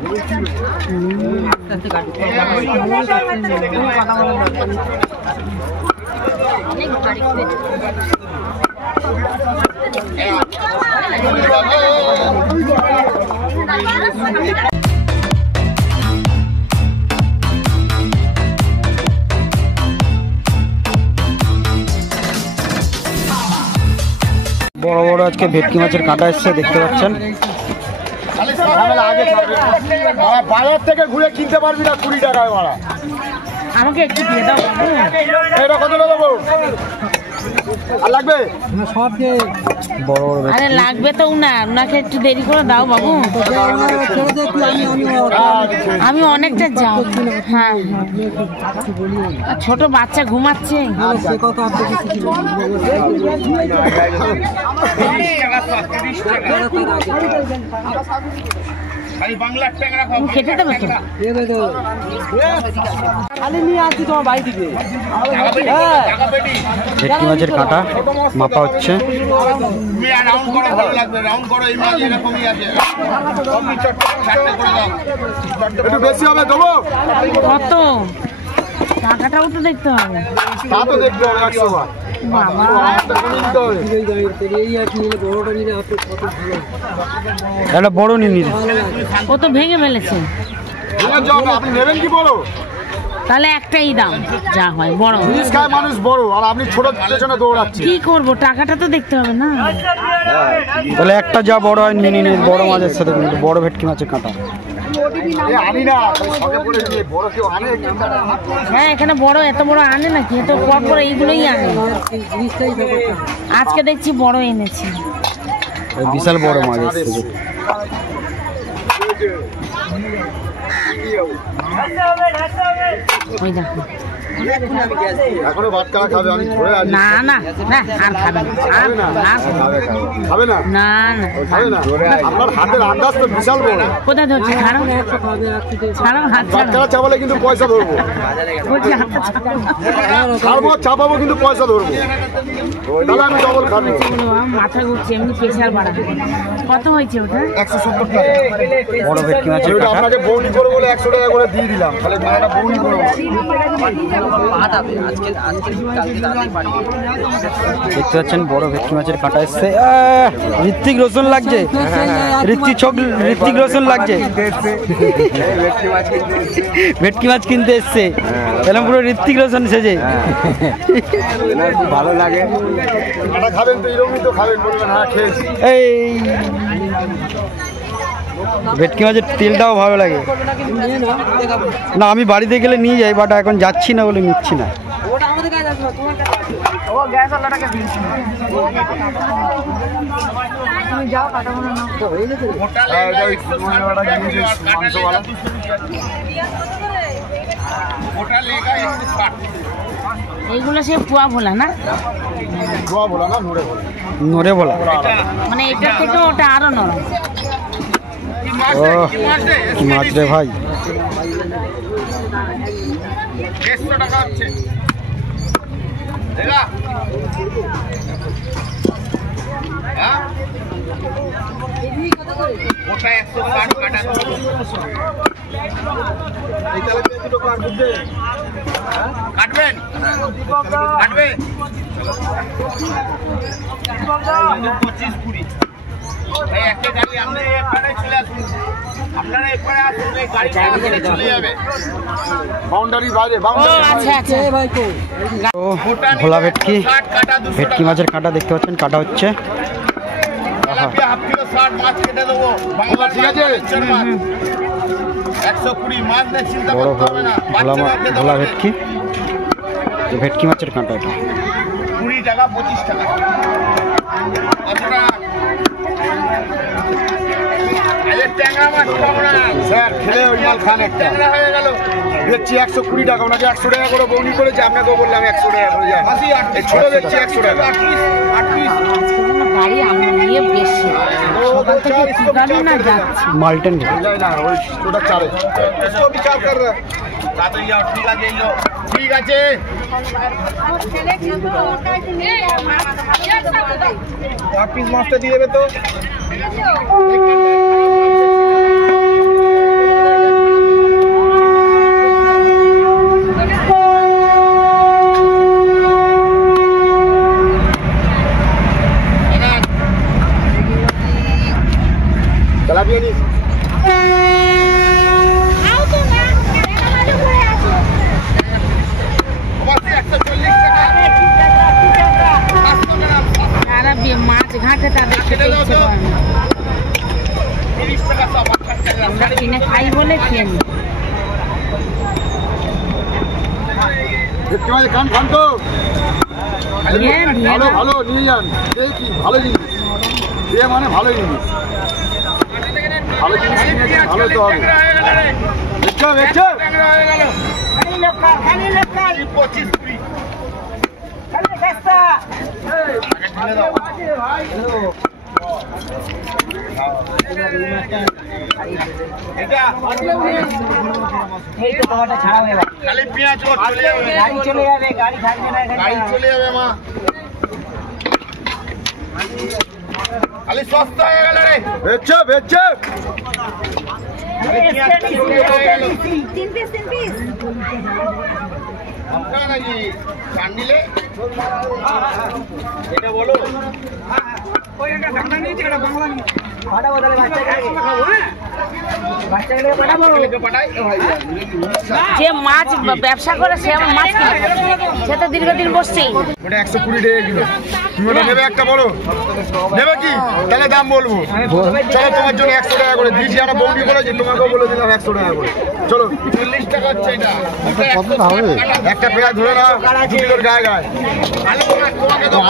বড় বড় আজকে ভেটকি মাছের কাঁটা এসছে, দেখতে পাচ্ছেন। বাজার থেকে ঘুরে কিনতে পারবি না 20 টাকায় ভাড়া। আমাকে একটু দিয়ে দাও। এটা কত দেবো? আর লাগবে সব যে বড় বড়। আরে লাগবে তো উনাকে একটু দেরি করে দাও বাবু। আমি অনেকটা যাও। হ্যাঁ ছোট বাচ্চা ঘুমাচ্ছে। কেটে দেবে তো? ভেটকি মাছের কাঁটা মাপা হচ্ছে। একটু বেশি হবে দেবো। কত টাকাটাও তো দেখতে হবে। তা তো দেখতে হবে 100 বার। একটা বড় নিয়ে নিন। ও তো ভেঙে ফেলেছে। আপনি নেবেন কি বড়? তাহলে একটাই দাম যা হয় বড়। জিনিস খায় মানুষ বড়, আর আপনি ছোট পেছনে দৌড়াচ্ছেন। কি করবো, টাকাটা তো দেখতে হবে না। তাহলে একটা যা বড় হয় নিয়ে নিন, বড় মাছের সাথে কিন্তু বড় ভেটকি মাছের কাঁটা। হ্যাঁ এখানে বড়, এত বড় আনে নাকি? এত পর এইগুলোই আনে। আজকে দেখছি বড় এনেছি। বিশাল বড় মাছ এসছে। ওই দেখো এখনো ভাত খাওয়া খাবে, আমি ধরে আছি। না না না আর খাবে না, খাবে না, না না খাবে না। আপনার হাতের আন্দাজ তো বিশাল বড়। কোথায় ধরছে? ছাড়ো ছাড়ো, হাত ভাত খাওয়া চাপালে কিন্তু পয়সা ধরবো। বলছি হাতটা খাবো চাপাবো কিন্তু পয়সা ধরবো, তাহলে আমি ডবল খাবো। মাথা ঘুরছে, এমনি প্রেশার বাড়াবে। কত হয়েছে ওটা? 170 টাকা বড় ভেটকি মাছের কাঁটা। আপনাকে বৌনি করবো বলে 100 টাকা করে দিয়ে দিলাম, তাহলে ভাড়াটা বৌনি করবো। দেখতে পাচ্ছেন বড় ভেটকি মাছের কাঁটা এসছে। ঋত্বিক রোশন লাগছে, ঋত্বিক রোশন লাগছে। ভেটকি মাছ কিনতে এসছে, এরকম পুরো ঋত্বিক রোশন সেজে। ভালো লাগে। খাবেন তো এরকমই তো খাবেন, বলবেন হ্যাঁ খেয়েছি। এই ভেটকি মাছের তেলটাও ভালো লাগে না। আমি বাড়িতে গেলে নিয়ে যাই, বাট এখন যাচ্ছি না বলে নিচ্ছি না। এইগুলো সে পুয়া ভোলা না? গোয়া ভোলা না, নড়ে ভোলা। নড়ে ভোলা মানে এটা থেকে ওটা আরো নরম। ও কি মাছ রে ভাই। 150 টাকা হচ্ছে। ওটা 160 কাটা। কাটবেন কাটবে 25-20 এই একটা গাড়ি আমরা এখানে চলে আসুন, আপনারা এখানে আসুন, এই গাড়িটা চলে যাবে বাউন্ডারির বাইরে। আচ্ছা আচ্ছা ভাই তো ভোলা ভেটকি ভেটকি মাছের কাঁটা দেখতে পাচ্ছেন, কাটা হচ্ছে। হাফ কিলো 60 মাছ কেটে দেবো বাংলা, ঠিক আছে? 120 মাছ নেই, চিন্তা করতে হবে না। ভোলা ভেটকি, ভেটকি মাছের কাঁটা এটা 20 টাকা 25 টাকা। ট্যাংরা মাছ পাবো না স্যার, খেলে ওই মাল খান একটা হয়ে গেল। বেচছি 120 টাকা, ওনাকে 100 টাকা করে বউনি করেছে, আপনাকেও বললাম 100 টাকা করে যায়। ছোট বেচছি 100 টাকা। গাড়ি নিয়ে বেশি সকাল থেকে না যাচ্ছে। মাল্টন না ওই ওটা চারে বিচার কর রা। ঠিক আছে ঠিক আছে। পিস মাছটা দিয়ে দেবে তো। কিনে খাই বলে খেয়ে নি। ভেটকি মাছের কান খান তো ভালো ভালো নিয়ে যান দেখি ভালো জিনিস দিয়ে মানে ভালো জিনিস ভালো জিনিস কিনেছি ভালো তো হবে দেখছো দেখছো এই তো তোমারটা ছাড়া হয়ে গেল। খালি পেঁয়াজ চলে যাবে গাড়ি চলে যাবে, গাড়ি থাকবে না এখানে। গাড়ি চলে যাবে মা খালি সস্তা হয়ে গেল রে বেচছো বেচছো তিন পিস নাকি চান নিলে এটা বলো পাঠাবো তাহলে বাচ্চাগুলোকে পাঠাবো। যে মাছ ব্যবসা করে সে আমার মাছ কিনে সে তো দীর্ঘদিন বসছেই। ওটা 120 টাকা কিলো তুমি ওটা নেবে একটা বলো নেবে কি তাহলে দাম বলবো চলো তোমার জন্য 100 টাকা করে দিয়েছি একটা বৌদি করেছি তোমাকেও বলে দিলাম 100 টাকা করে চলো 40 টাকা হচ্ছে এটা একটা পেঁয়াজ ধরে নাও কিলোর গায়ে গায়ে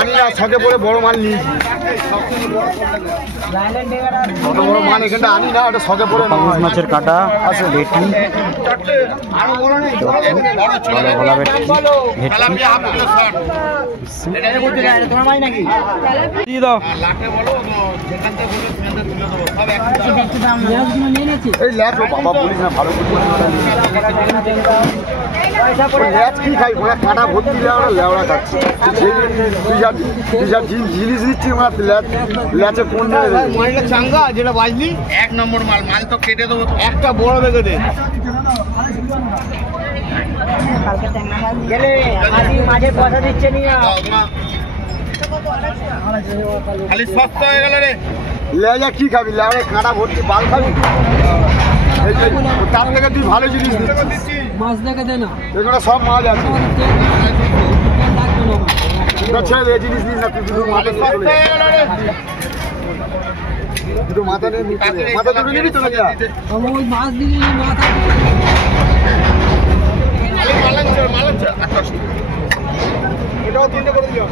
আনি না ছকে পরে বড় মাল নিয়েছি কত বড় মাল এখানটা আনি না ওটা ছকে পরে নাও পাঙাশ মাছের কাঁটা আছে ভেটকি ভোলা ভেটকি তোমার মাছ নাকি? দিয়ে দাও এই ল্যাচ ও বাবা বলিস না ভালো ল্যাচ কি খাই ওরা কাটা ভর্তি লেওড়া লেওড়া খাচ্ছে তুই যা জিনিস দিচ্ছি ওরা ল্যাচে ফোন মালটা চাঙ্গা যেটা বাজলি 1 নম্বর মাল মাল তো কেটে দেবো একটা বড় বেগে দে গেলে মাঝে পয়সা দিচ্ছে নিয়ে খালি সস্তা হয়ে গেল রে লেজা কি খাবি লেওড়া কাটা ভর্তি বাল খাবি তার থেকে তুই ভালো জিনিস দিচ্ছিস মাছ দেখে দে না, এগুলো সব মাছ আছে ছেড়ে দে জিনিস দিস না তুই শুধু মাথা নিয়ে চলে দুটো মাথা নিয়ে মাথা দুটো নিবি তো না ওই মাছ দিলে মাথা এটাও 3টে করে দিলাম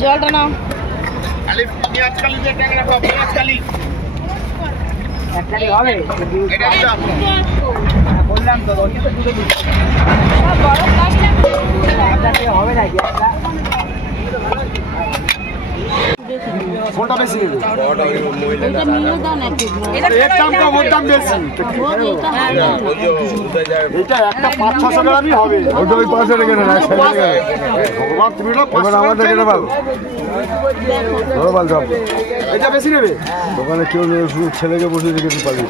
জলটা নাও। খালি পেঁয়াজ কালি দিয়ে ট্যাংরা খাও পেঁয়াজ কালি একটাই হবে। এটা দাম বললাম তো ওই তো দুটো দিন বড় প্লাস্টিক একটাতে হবে নাকি একটা কোনটা বেশি নেবে এটা নিয়ে দাও না একটু। এর দাম কম ওর দাম বেশি এটা একটা 500-600 গ্রামই হবে ওটা ওই 500 টাকা না ভগবান তুমি না 500 আমাদের কেটে পাবো ধরো বাল দাও এটা বেশি নেবে দোকানে কেউ শুধু ছেলেকে বসে রেখে দিতে পারবি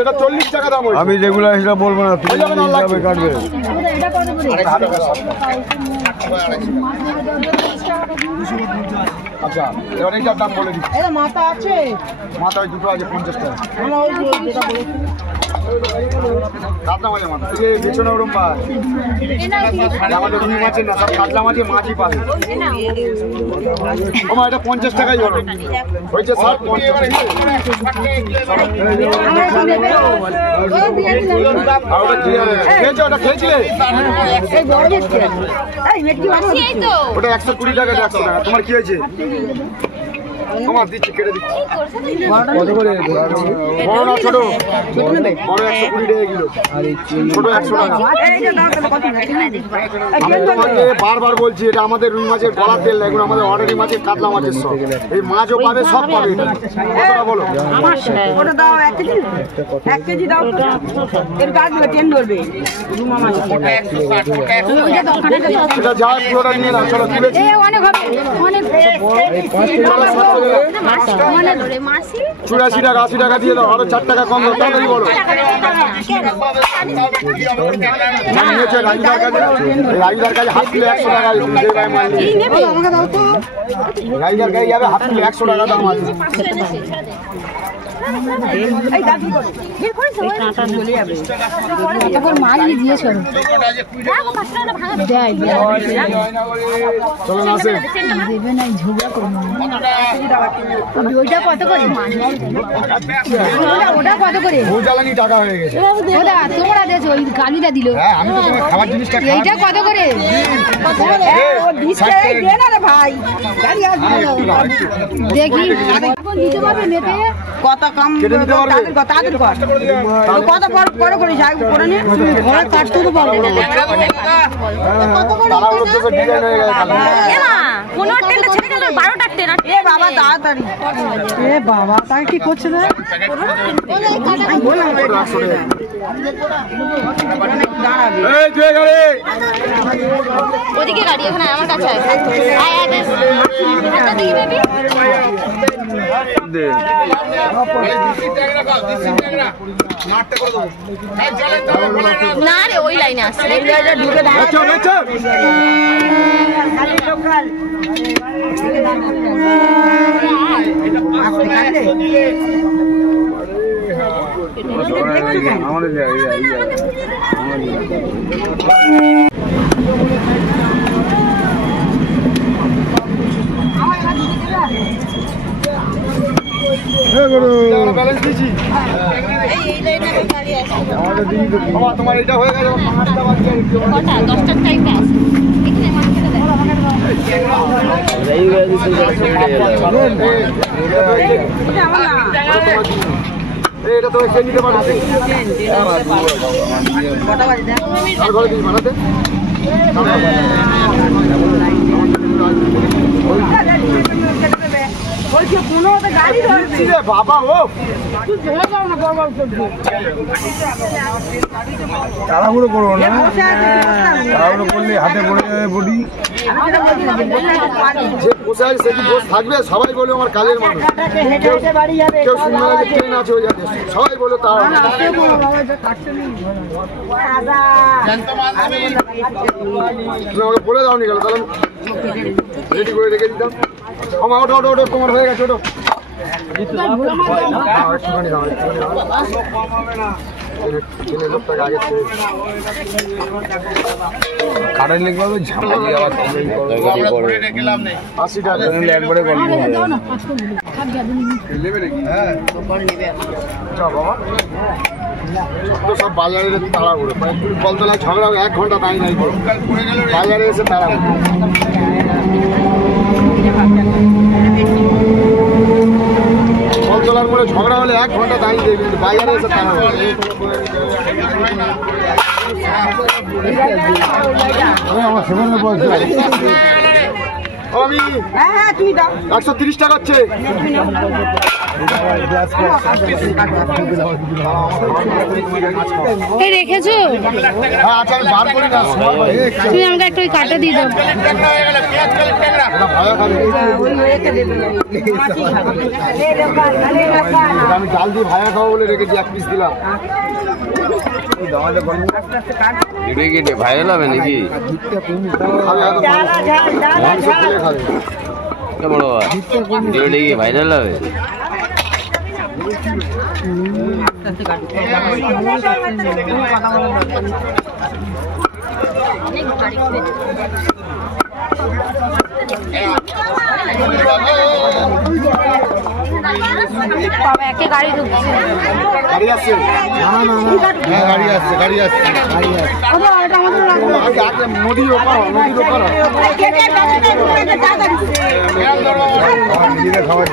এটা 40 টাকা দাম আমি রেগুলার হিসাব বলবো না তুমি হিসাবে কাটবে আচ্ছা এবার এইটার দাম বলে দিচ্ছি এটা মাথা আছে, মাথা ওই দুটো আছে 50 টাকা আমরা ওই যে যেটা বলেছি কাতলা মাছের মাথা এই বিছনা ওরম পায় আমাদের রুই মাছের না সব কাতলা মাছের মাছই পাবে আমার এটা 50 টাকাই ধরো হয়েছে 60 আর ওটা খেয়েছো ওটা খেয়েছিলে ওটা 120 টাকা 100 টাকা তোমার কি হয়েছে তোমার দিচ্ছি কেটে দিচ্ছি কত করে বড় না ছোট বড় 120 টাকা কিলো ছোট 100 টাকা আমি তোমাকে বারবার বলছি এটা আমাদের রুই মাছের গলার তেল এখন আমাদের অর্ডারি মাছের কাতলা মাছের সব এই মাছও পাবে সব পাবে এটা কথা বলো ওটা দাও 1 কেজি দাও তো এর কাজ ট্রেন ধরবে রুমা মাছ এটা যা পুরোটা নিয়ে নাও চলো তুলে অনেক হবে অনেক 84 টাকা 80 টাকা দিয়ে দাও আরো 4 টাকা কম দাও তাড়াতাড়ি বলো রাইদার কাছে হাফ কিলো 100 টাকা রাইদার কাছে যাবে হাফ কিলো 100 টাকা দাম আছে এই দাদি করো চলে যাবে তারপর মাছ দিয়েছ দেবে না ঝগড়া করবো ওইটা কত করে ওটা কত করে জ্বালানি টাকা হয়ে গেছে। ওটা তোমরা দিয়েছো ওই কালুদা দিল হ্যাঁ আমি তো তোমার খাবার জিনিসটা এইটা কত করে ও ডিসে দে না রে ভাই গাড়ি আসবে দেখি এখন দিতে পারবে মেপে কত কম তাদের কত বড় করে যাই করে নি ঘরে কাটতে তো পারবো তারা উঠতেছে ডিজাইন হয়ে গেছে এমা 15 ট্রেনটা ছেড়ে গেল 12টার ট্রেন এ বাবা তাড়াতাড়ি এ বাবা তাই কি করছে রে এই তুই গাড়ি ওদিকে গাড়ি এখানে আমার কাছে আছে আয় আয় বেশ একটা দিই বেবি না রে ওই লাইনে আসছে চল চল ব্যালেন্স দিয়েছি তোমার এটা হয়ে গেছে 5টা বাজে 10টার টাইমে আসে এখানে মার্কেটে এটা তো এসে নিতে পারো আর ঘরে দিই বানাতে বলছে কোনো গাড়ি ধরবে বাবা ও তাড়াহুড়ো করো না তাড়াহুড়ো করলে হাতে পড়ে যাবে বডি যে বসে আছে সে কি বসে থাকবে সবাই বলে আমার কালের মানুষ কেউ শুনবে না যে ট্রেন আছে ওই যাতে সবাই বলে তারা তুমি আমাকে বলে দাও নি গেল তাহলে রেডি করে রেখে দিতাম আমার ওটো ওটো ওটো তোমার হয়ে গেছে ওটো একটুখানি দাও লোকটাকে আগে কারেন্ট লিখবে ঝামেলা আবার 80 টাকা একবারে বলবো তো সব বাজারে তাড়া করে কলতলায় ঝগড়া 1 ঘন্টা তাই নাই বাজারে এসে তাড়া কলতলার মোড়ে ঝগড়া হলে 1 ঘন্টা দাঁড়িয়ে দেবে কিন্তু বাজারে এসে তাড়া আমার সেখানে বলছে আমি হ্যাঁ তুমি দাও 130 টাকা হচ্ছে এই রেখেছো হ্যাঁ আচ্ছা আমি বার করি না তুমি আমাকে একটা ওই কার্ডটা দিয়ে দাও ভাজা খাবে আমি জাল দিয়ে ভাজা খাবো বলে রেখেছি 1 পিস দিলাম ভাইরাল হবে নাকি ভাইরাল হবে বাবা একে গাড়ি ঢুকছে গাড়ি আসছে হ্যাঁ গাড়ি আসছে গাড়ি আসছে নদীর ওপার খাওয়ার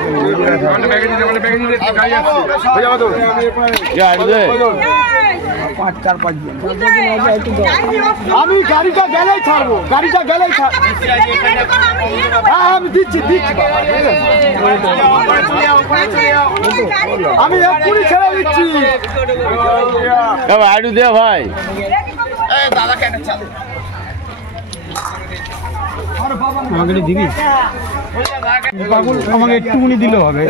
আমি গাড়িটা গেলেই ছাড়বো গাড়িটা গেলেই হ্যাঁ আমি দিচ্ছি আমি এক্ষুনি ছেড়ে দিচ্ছি আইডু দে ভাই আমাকে দিবি পাগল আমাকে একটুকুনি দিলেও হবে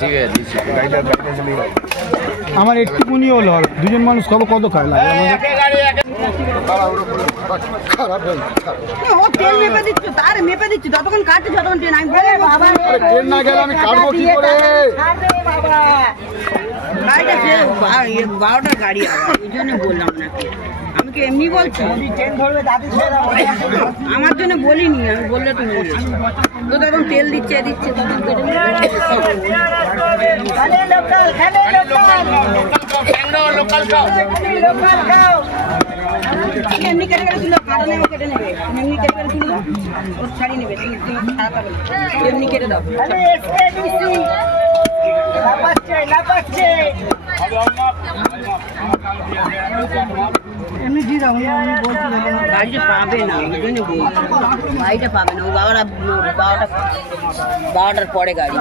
ঠিক আছে আমার একটুকুনি হলে হবে দুজন মানুষ খাবো কত খায় লাগে খারাপ হয়ে ও তেল মেপে দিচ্ছ, তার মেপে দিচ্ছ, যতক্ষণ কাটছে ততক্ষণ ট্রেন। আমি বলে বাবা ট্রেন না গেলে আমি কাটবো কি করে? গাড়িটা 12টার গাড়ি, ওই জন্য বললাম নাকি। আমি কি এমনি বলছি? আমার জন্য বলিনি, আমি বললে তুমি তো তখন তেল দিচ্ছে তখন এমনি কেটে কেটে তুলো, কাটা নেবে কেটে নেবে, এমনি কেটে কেটে তুলে দাও, ওর ছাড়িয়ে নেবে, এমনি কেটে দাও। এমনি দিয়ে দাও, আমি বলছি গাড়িটা পাবে না, ওই জন্য বলছি গাড়িটা পাবে না। ও 12টার পরে গাড়ি।